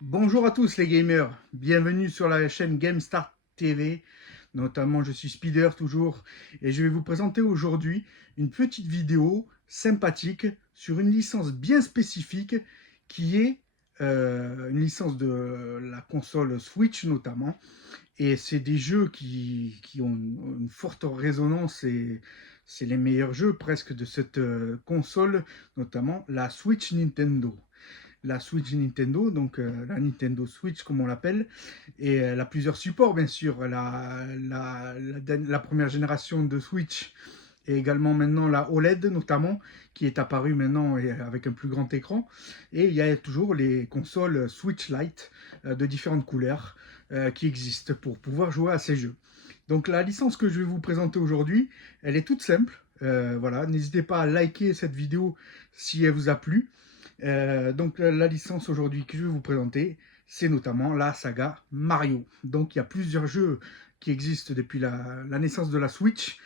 Bonjour à tous les gamers, bienvenue sur la chaîne GameStar TV. Notamment, je suis Spider toujours et je vais vous présenter aujourd'hui une petite vidéo sympathique sur une licence bien spécifique qui est une licence de la console Switch notamment. Et c'est des jeux qui ont une forte résonance et c'est les meilleurs jeux presque de cette console, notamment la Switch Nintendo. La Switch Nintendo, donc la Nintendo Switch comme on l'appelle, et elle a plusieurs supports bien sûr. La première génération de Switch et également maintenant la OLED notamment, qui est apparue maintenant avec un plus grand écran. Et il y a toujours les consoles Switch Lite de différentes couleurs qui existent pour pouvoir jouer à ces jeux. Donc la licence que je vais vous présenter aujourd'hui, elle est toute simple. Voilà, n'hésitez pas à liker cette vidéo si elle vous a plu. Donc la licence aujourd'hui que je vais vous présenter, c'est notamment la saga Mario. Donc il y a plusieurs jeux qui existent depuis la naissance de la Switch,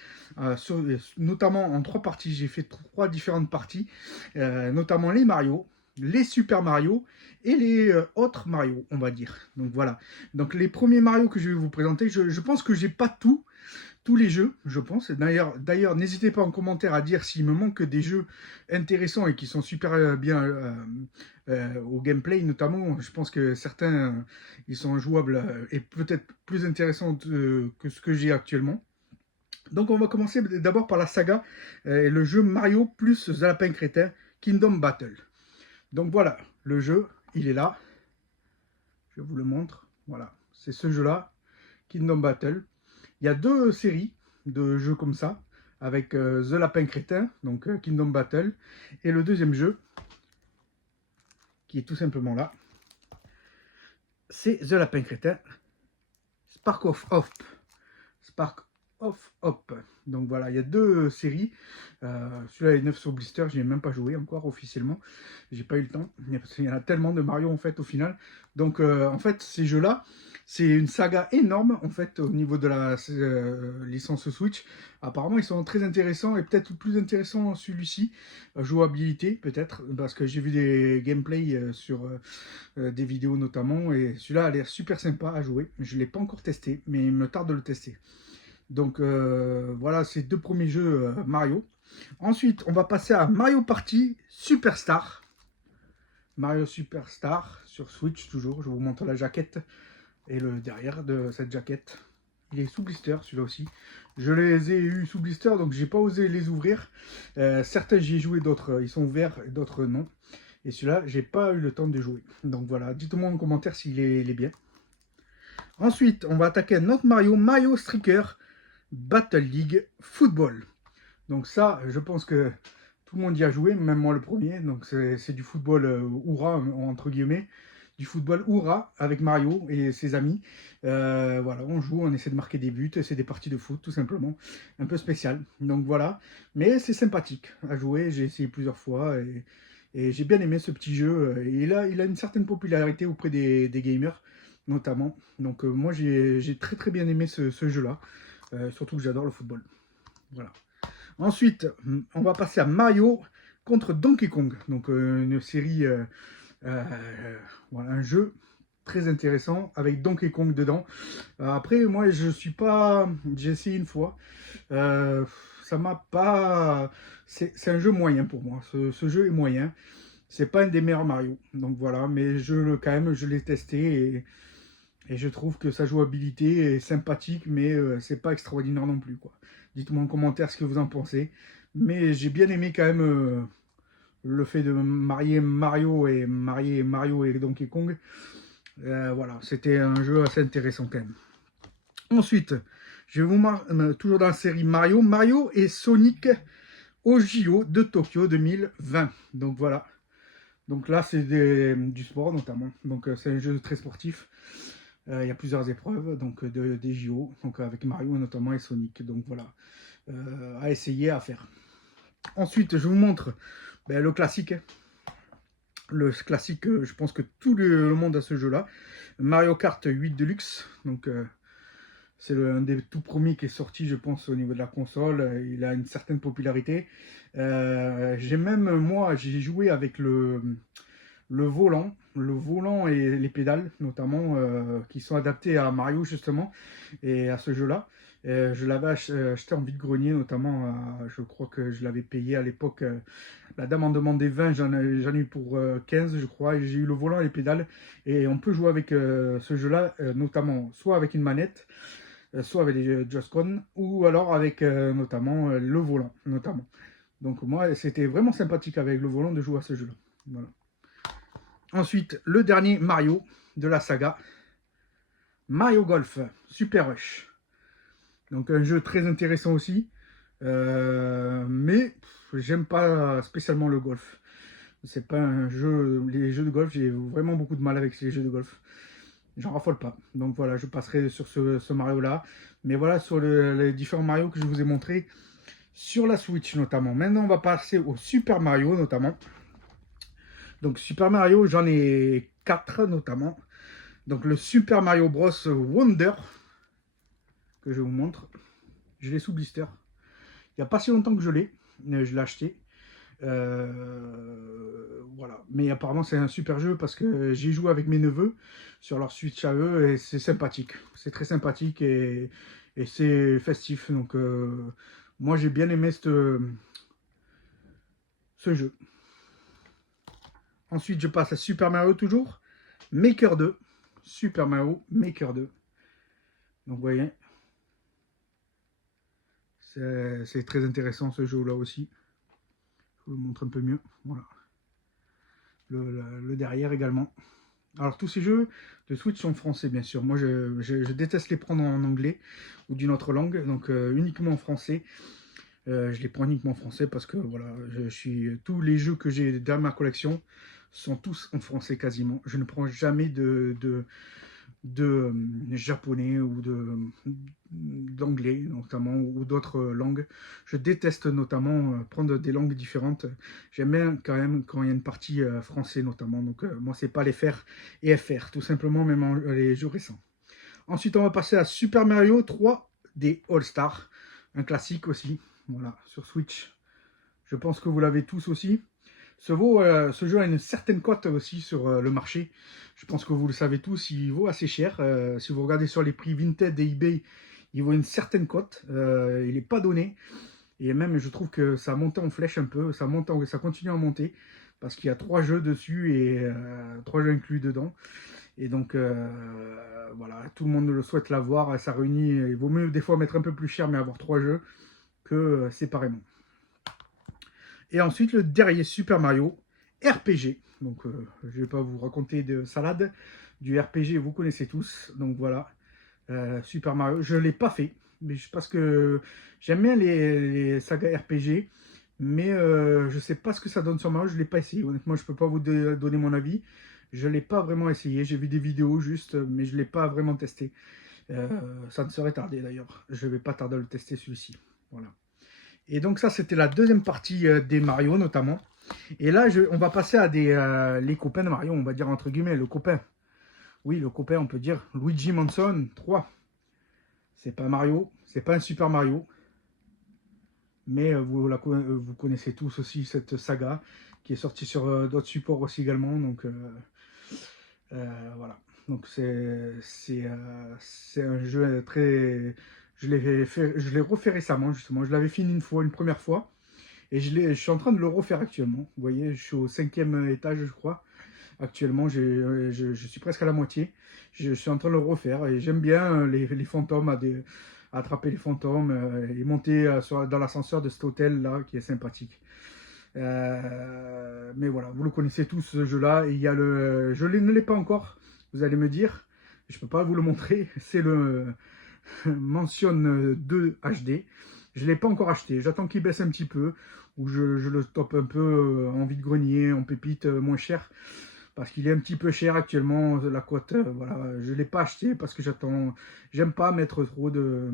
notamment en 3 parties. J'ai fait 3 différentes parties, notamment les Mario, les Super Mario et les autres Mario, on va dire. Donc voilà. Donc les premiers Mario que je vais vous présenter, je pense que j'ai pas tous les jeux, je pense. D'ailleurs, n'hésitez pas en commentaire à dire s'il me manque des jeux intéressants et qui sont super bien au gameplay notamment. Je pense que certains, ils sont jouables et peut-être plus intéressants que ce que j'ai actuellement. Donc on va commencer d'abord par la saga, le jeu Mario plus The Lapin Crétin Kingdom Battle. Donc voilà, le jeu, il est là. Je vous le montre. Voilà, c'est ce jeu-là, Kingdom Battle. Il y a 2 séries de jeux comme ça, avec The Lapin Crétin, donc Kingdom Battle, et le deuxième jeu, qui est tout simplement là, c'est The Lapin Crétin, Spark of Hope. Spark of Hope. Donc voilà, il y a 2 séries. Celui-là est 9 sur Blister, je n'y ai même pas joué encore officiellement. J'ai pas eu le temps. Il y en a tellement de Mario en fait au final. Donc en fait, ces jeux-là, c'est une saga énorme en fait au niveau de la licence Switch. Apparemment, ils sont très intéressants et peut-être plus intéressant celui-ci, jouabilité peut-être, parce que j'ai vu des gameplays sur des vidéos notamment et celui-là a l'air super sympa à jouer. Je ne l'ai pas encore testé, mais il me tarde de le tester. Donc voilà, ces 2 premiers jeux Mario. Ensuite, on va passer à Mario Party Superstar. Mario Superstar sur Switch toujours. Je vous montre la jaquette et le derrière de cette jaquette. Il est sous blister celui-là aussi. Je les ai eu sous blister donc j'ai pas osé les ouvrir. Certains j'y ai joué, d'autres ils sont ouverts et d'autres non. Et celui-là j'ai pas eu le temps de jouer. Donc voilà, dites-moi en commentaire s'il est bien. Ensuite, on va attaquer un autre Mario, Mario Striker Battle League Football. Donc ça, je pense que tout le monde y a joué, même moi le premier. Donc c'est du football Oura, entre guillemets. Du football Oura avec Mario et ses amis. Voilà, on joue, on essaie de marquer des buts. C'est des parties de foot, tout simplement. Un peu spécial. Donc voilà. Mais c'est sympathique à jouer. J'ai essayé plusieurs fois et j'ai bien aimé ce petit jeu. Et là, il a une certaine popularité auprès des gamers, notamment. Donc moi, j'ai très très bien aimé ce jeu-là. Surtout que j'adore le football. Voilà. Ensuite, on va passer à Mario contre Donkey Kong. Donc une série, voilà, un jeu très intéressant avec Donkey Kong dedans. Après, moi, je suis pas. J'ai essayé une fois. Ça m'a pas. C'est un jeu moyen pour moi. Ce jeu est moyen. C'est pas un des meilleurs Mario. Donc voilà, mais quand même, je l'ai testé et je trouve que sa jouabilité est sympathique, mais c'est pas extraordinaire non plus, quoi. Dites-moi en commentaire ce que vous en pensez. Mais j'ai bien aimé quand même le fait de marier Mario et Donkey Kong. Voilà, c'était un jeu assez intéressant quand même. Ensuite, je vais vous toujours dans la série Mario, Mario et Sonic au JO de Tokyo 2020. Donc voilà. Donc là, c'est du sport notamment. Donc c'est un jeu très sportif. Il y a plusieurs épreuves donc des JO, donc avec Mario notamment et Sonic. Donc voilà, à essayer, à faire. Ensuite, je vous montre le classique. Le classique, je pense que tout le monde a ce jeu-là. Mario Kart 8 Deluxe. Donc c'est un des tout premiers qui est sorti, je pense, au niveau de la console. Il a une certaine popularité. J'ai joué avec le volant. le volant et les pédales, notamment, qui sont adaptés à Mario, justement, et à ce jeu-là. Je l'avais acheté en vide-grenier, notamment, je crois que je l'avais payé à l'époque. La dame en demandait 20, j'en ai eu pour 15, je crois, et j'ai eu le volant et les pédales. Et on peut jouer avec ce jeu-là, notamment, soit avec une manette, soit avec les Joy-Con, ou alors avec, notamment, le volant, notamment. Donc moi, c'était vraiment sympathique avec le volant de jouer à ce jeu-là. Voilà. Ensuite, le dernier Mario de la saga, Mario Golf Super Rush. Donc un jeu très intéressant aussi, mais j'aime pas spécialement le golf. C'est pas un jeu, les jeux de golf, j'ai vraiment beaucoup de mal avec les jeux de golf. J'en raffole pas. Donc voilà, je passerai sur ce Mario-là. Mais voilà, sur les différents Mario que je vous ai montrés, sur la Switch notamment. Maintenant, on va passer au Super Mario notamment. Donc Super Mario, j'en ai 4 notamment. Donc le Super Mario Bros Wonder, que je vous montre. Je l'ai sous blister. Il n'y a pas si longtemps que je l'ai acheté. Voilà. Mais apparemment c'est un super jeu parce que j'ai joué avec mes neveux sur leur Switch à eux et c'est sympathique. C'est très sympathique et c'est festif. Donc moi j'ai bien aimé ce jeu. Ensuite je passe à Super Mario toujours. Maker 2. Super Mario Maker 2. Donc vous voyez. C'est très intéressant ce jeu là aussi. Je vous le montre un peu mieux. Voilà. Le derrière également. Alors tous ces jeux de Switch sont français bien sûr. Moi je déteste les prendre en anglais ou d'une autre langue. Donc uniquement en français. Je les prends uniquement en français parce que voilà, tous les jeux que j'ai dans ma collection sont tous en français quasiment. Je ne prends jamais de japonais ou d'anglais notamment ou d'autres langues. Je déteste notamment prendre des langues différentes. J'aime bien quand même quand il y a une partie français notamment. Donc moi c'est pas les FR et FR tout simplement, même les jeux récents. Ensuite on va passer à Super Mario 3D All Star, un classique aussi. Voilà, sur Switch. Je pense que vous l'avez tous aussi. Ce jeu a une certaine cote aussi sur le marché. Je pense que vous le savez tous, il vaut assez cher. Si vous regardez sur les prix Vinted et eBay, il vaut une certaine cote. Il n'est pas donné. Et même, je trouve que ça a monté en flèche un peu. Ça continue à monter. Parce qu'il y a 3 jeux dessus et 3 jeux inclus dedans. Et donc, voilà, tout le monde le souhaite l'avoir. Ça réunit. Il vaut mieux des fois mettre un peu plus cher, mais avoir 3 jeux que séparément. Et ensuite, le dernier Super Mario RPG. Donc, je ne vais pas vous raconter de salade. Du RPG, vous connaissez tous. Donc, voilà. Super Mario. Je ne l'ai pas fait. Mais parce que j'aime bien les sagas RPG. Mais je ne sais pas ce que ça donne sur Mario. Je ne l'ai pas essayé. Honnêtement, je ne peux pas vous donner mon avis. Je ne l'ai pas vraiment essayé. J'ai vu des vidéos juste. Mais je ne l'ai pas vraiment testé. Ça ne serait tardé d'ailleurs. Je ne vais pas tarder à le tester celui-ci. Voilà. Et donc ça, c'était la deuxième partie des Mario notamment. Et là, on va passer à les copains de Mario, on va dire entre guillemets, le copain. Oui, le copain, on peut dire Luigi Mansion 3. C'est pas Mario, c'est pas un Super Mario. Mais vous connaissez tous aussi cette saga qui est sortie sur d'autres supports aussi également. Donc voilà. Donc c'est un jeu très... je l'ai refait récemment justement. Je l'avais fini une première fois. Et je suis en train de le refaire actuellement. Vous voyez, je suis au 5e étage, je crois. Actuellement, je suis presque à la moitié. Je suis en train de le refaire. Et j'aime bien les fantômes, attraper les fantômes et monter dans l'ascenseur de cet hôtel-là, qui est sympathique. Mais voilà, vous le connaissez tous, ce jeu-là. Et il y a ne l'ai pas encore, vous allez me dire. Je ne peux pas vous le montrer. C'est le Mansion 2 HD. Je ne l'ai pas encore acheté. J'attends qu'il baisse un petit peu. Ou je le stoppe un peu en vide-grenier, en pépite, moins cher. Parce qu'il est un petit peu cher actuellement, la cote. Voilà. Je ne l'ai pas acheté parce que j'attends. J'aime pas mettre trop de...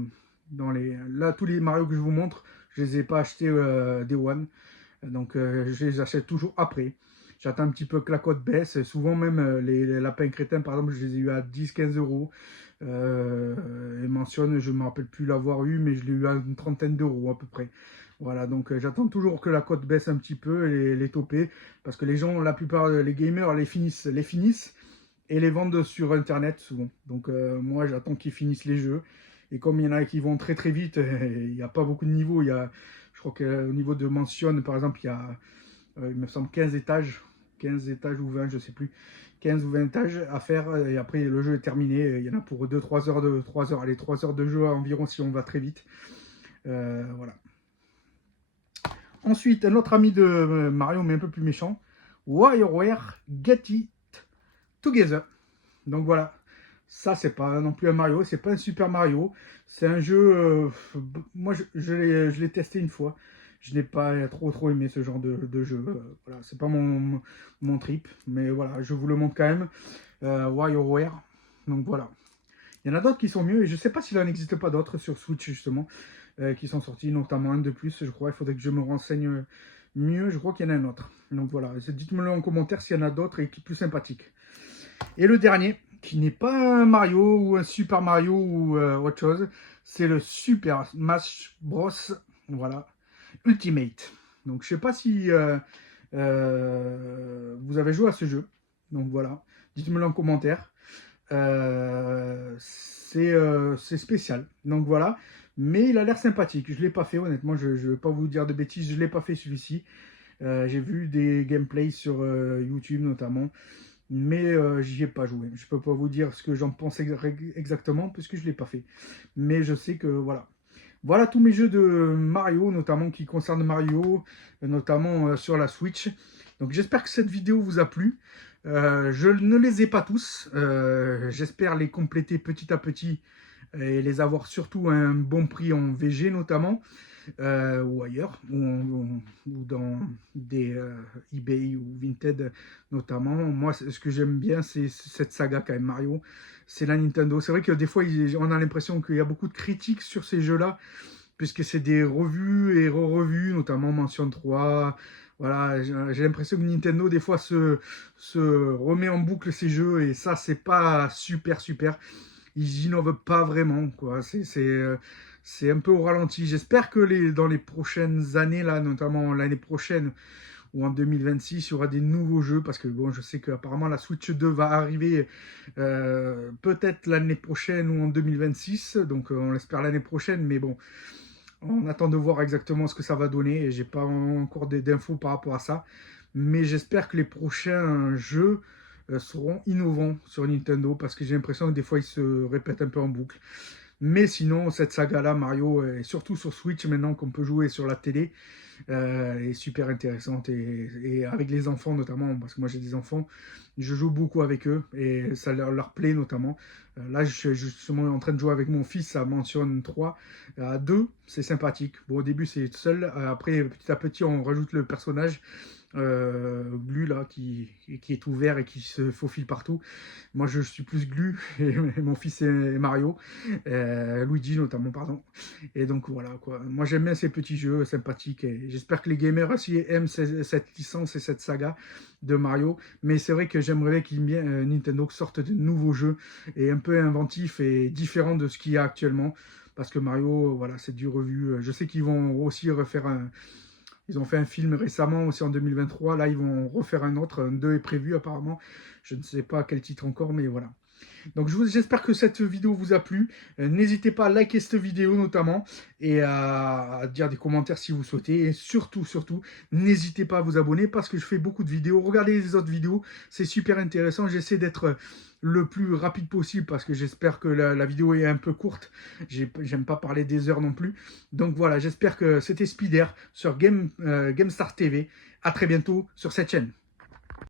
Là, tous les Mario que je vous montre, je ne les ai pas achetés Day One. Donc, je les achète toujours après. J'attends un petit peu que la cote baisse. Souvent, même les lapins crétins, par exemple, je les ai eu à 10-15 euros. Et mentionne, je ne me rappelle plus l'avoir eu, mais je l'ai eu à une trentaine d'euros à peu près. Voilà, donc j'attends toujours que la cote baisse un petit peu et les toper, parce que les gens, la plupart des gamers les finissent et les vendent sur internet souvent. Donc moi j'attends qu'ils finissent les jeux. Et comme il y en a qui vont très très vite, il n'y a pas beaucoup de niveaux. Je crois qu'au niveau de mention, par exemple, il y a, il me semble, 15 étages ou 20, je sais plus. 15 ou 20 étages à faire, et après le jeu est terminé. Il y en a pour 2-3 heures, 3 heures, allez, 3 heures de jeu environ si on va très vite. Voilà. Ensuite, un autre ami de Mario, mais un peu plus méchant, WarioWare Get It Together. Donc voilà, ça c'est pas non plus un Mario, c'est pas un Super Mario, c'est un jeu, moi je l'ai testé une fois, je n'ai pas trop aimé ce genre de jeu, voilà, c'est pas mon trip, mais voilà, je vous le montre quand même, WarioWare, donc voilà. Il y en a d'autres qui sont mieux, et je sais pas s'il en existe pas d'autres sur Switch justement, qui sont sortis, notamment un de plus, je crois, il faudrait que je me renseigne mieux, je crois qu'il y en a un autre. Donc voilà, dites-moi-le en commentaire s'il y en a d'autres et qui est plus sympathique. Et le dernier, qui n'est pas un Mario ou un Super Mario ou autre chose, c'est le Super Smash Bros. Voilà, Ultimate. Donc je sais pas si vous avez joué à ce jeu. Donc voilà, dites-moi-le en commentaire. C'est spécial. Donc voilà. Mais il a l'air sympathique. Je ne l'ai pas fait, honnêtement. Je ne vais pas vous dire de bêtises. Je ne l'ai pas fait celui-ci. J'ai vu des gameplays sur YouTube notamment. Mais j'y ai pas joué. Je ne peux pas vous dire ce que j'en pense exactement puisque je ne l'ai pas fait. Mais je sais que voilà. Voilà tous mes jeux de Mario, notamment qui concernent Mario, notamment sur la Switch. Donc j'espère que cette vidéo vous a plu. Je ne les ai pas tous. J'espère les compléter petit à petit et les avoir surtout à un bon prix en VG notamment, ou ailleurs, ou dans des eBay ou Vinted notamment. Moi, ce que j'aime bien, c'est cette saga quand même, Mario. C'est la Nintendo. C'est vrai que des fois, on a l'impression qu'il y a beaucoup de critiques sur ces jeux-là, puisque c'est des revues et re-revues, notamment Mention 3. Voilà, j'ai l'impression que Nintendo, des fois, se remet en boucle ces jeux, et ça, c'est pas super. Ils innovent pas vraiment, quoi. C'est un peu au ralenti. J'espère que dans les prochaines années, là, notamment l'année prochaine, ou en 2026, il y aura des nouveaux jeux, parce que bon, je sais qu'apparemment la Switch 2 va arriver peut-être l'année prochaine ou en 2026, donc on l'espère l'année prochaine, mais bon, on attend de voir exactement ce que ça va donner, et j'ai pas encore d'infos par rapport à ça, mais j'espère que les prochains jeux seront innovants sur Nintendo, parce que j'ai l'impression que des fois ils se répètent un peu en boucle. Mais sinon, cette saga-là, Mario, et surtout sur Switch, maintenant qu'on peut jouer sur la télé, est super intéressante. Et avec les enfants notamment, parce que moi j'ai des enfants, je joue beaucoup avec eux et ça leur plaît notamment. Là, je suis justement en train de jouer avec mon fils à Mention 3. À 2, c'est sympathique. Bon, au début, c'est seul. Après, petit à petit, on rajoute le personnage. Glu là qui est ouvert et qui se faufile partout. Moi je suis plus Glu et mon fils est Mario, Luigi notamment, pardon. Et donc voilà quoi. Moi j'aime bien ces petits jeux sympathiques et j'espère que les gamers aussi aiment cette licence et cette saga de Mario. Mais c'est vrai que j'aimerais qu'il bien Nintendo sorte de nouveaux jeux et un peu inventifs et différents de ce qu'il y a actuellement. Parce que Mario, voilà, c'est du revu. Je sais qu'ils vont aussi refaire ils ont fait un film récemment aussi en 2023. Là, ils vont refaire un autre. Un 2 est prévu apparemment. Je ne sais pas quel titre encore, mais voilà. Donc j'espère que cette vidéo vous a plu. N'hésitez pas à liker cette vidéo notamment et à dire des commentaires si vous souhaitez. Et surtout, n'hésitez pas à vous abonner parce que je fais beaucoup de vidéos. Regardez les autres vidéos, c'est super intéressant. J'essaie d'être le plus rapide possible parce que j'espère que la vidéo est un peu courte. J'aime pas parler des heures non plus. Donc voilà, j'espère que c'était Spider sur GameStar TV. À très bientôt sur cette chaîne.